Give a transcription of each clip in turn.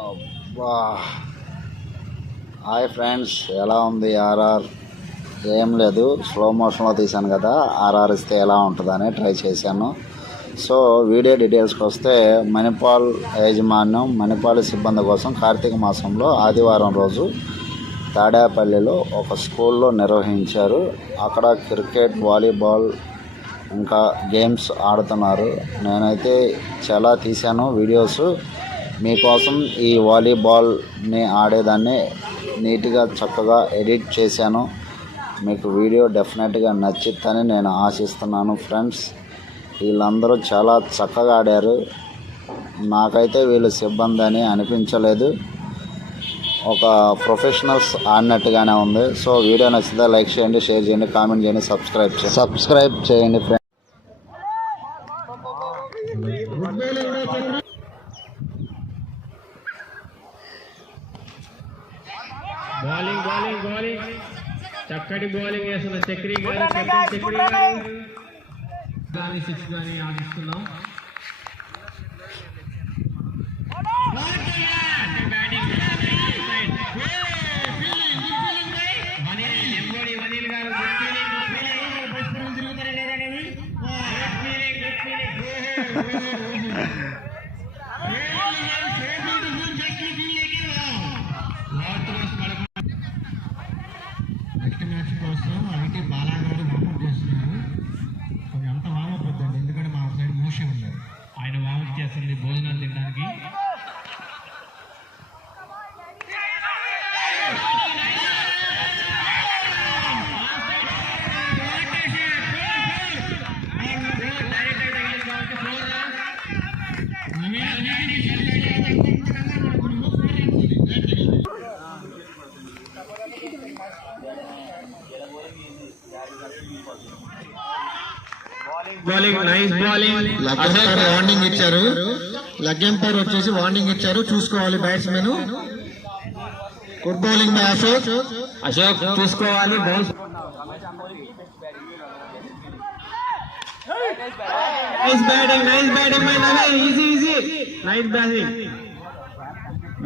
అబ్బా! Hi friends, ఎలా ఉంది ఆర్ఆర్? ఏం లేదు, స్లో మోషన్లో తీశాను కదా, ఆర్ఆర్ ఇస్తే ఎలా ఉంటుందని ట్రై చేశాను. సో వీడియో డీటెయిల్స్కి వస్తే, మణిపాల్ యాజమాన్యం మణిపాల్ సిబ్బంది కోసం కార్తీక మాసంలో ఆదివారం రోజు తాడేపల్లిలో ఒక స్కూల్లో నిర్వహించారు. అక్కడ క్రికెట్, వాలీబాల్ ఇంకా గేమ్స్ ఆడుతున్నారు. నేనైతే చాలా తీశాను వీడియోస్ మీకోసం. ఈ వాలీబాల్ని ఆడేదాన్ని నీట్గా చక్కగా ఎడిట్ చేశాను. మీకు వీడియో డెఫినెట్గా నచ్చిద్దని నేను ఆశిస్తున్నాను ఫ్రెండ్స్. వీళ్ళందరూ చాలా చక్కగా ఆడారు. నాకైతే వీళ్ళు సిబ్బంది అని అనిపించలేదు, ఒక ప్రొఫెషనల్స్ ఆడినట్టుగానే ఉంది. సో వీడియో నచ్చితే లైక్ చేయండి, షేర్ చేయండి, కామెంట్ చేయండి, సబ్స్క్రైబ్ చేయండి ఫ్రెండ్స్. బౌలింగ్ చక్కటి బౌలింగ్ వేస్తున్న చక్రి గారు, కెప్టెన్ చక్రి గారు కానీ 6 కానీ ఆడిస్తున్నాం. వనీల్ గారు నెక్స్ట్ మ్యాచ్ కోసం అయితే బాలాగారు వామప్ చేస్తున్నారు. కొంచెం అంత వామప్ వద్దండి, ఎందుకంటే మా సైడ్ మోషన్ ఉన్నారు. ఆయన వామప్ చేస్తుంది భోజనాలు తినడానికి. Nice bowling. వార్నింగ్ ఇచ్చారు, లెగ్ ఎంపైర్ వచ్చేసి వార్నింగ్ ఇచ్చారు, చూసుకోవాలి batsmen. Good bowling by Ashok చూసుకోవాలి. Bowl nice batting by Naveen. Easy nice batting,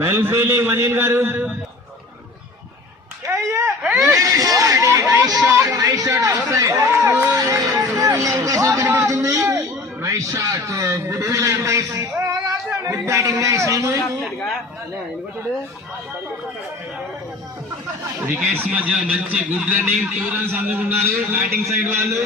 well fielding Vaneel గారు. Nice shot outside. కనబడుతుంది. Nice shot, good fielding by, good batting by Srinu. Wickets మధ్య మంచి good running, 2 runs అందుకున్నారు batting side వాళ్ళు.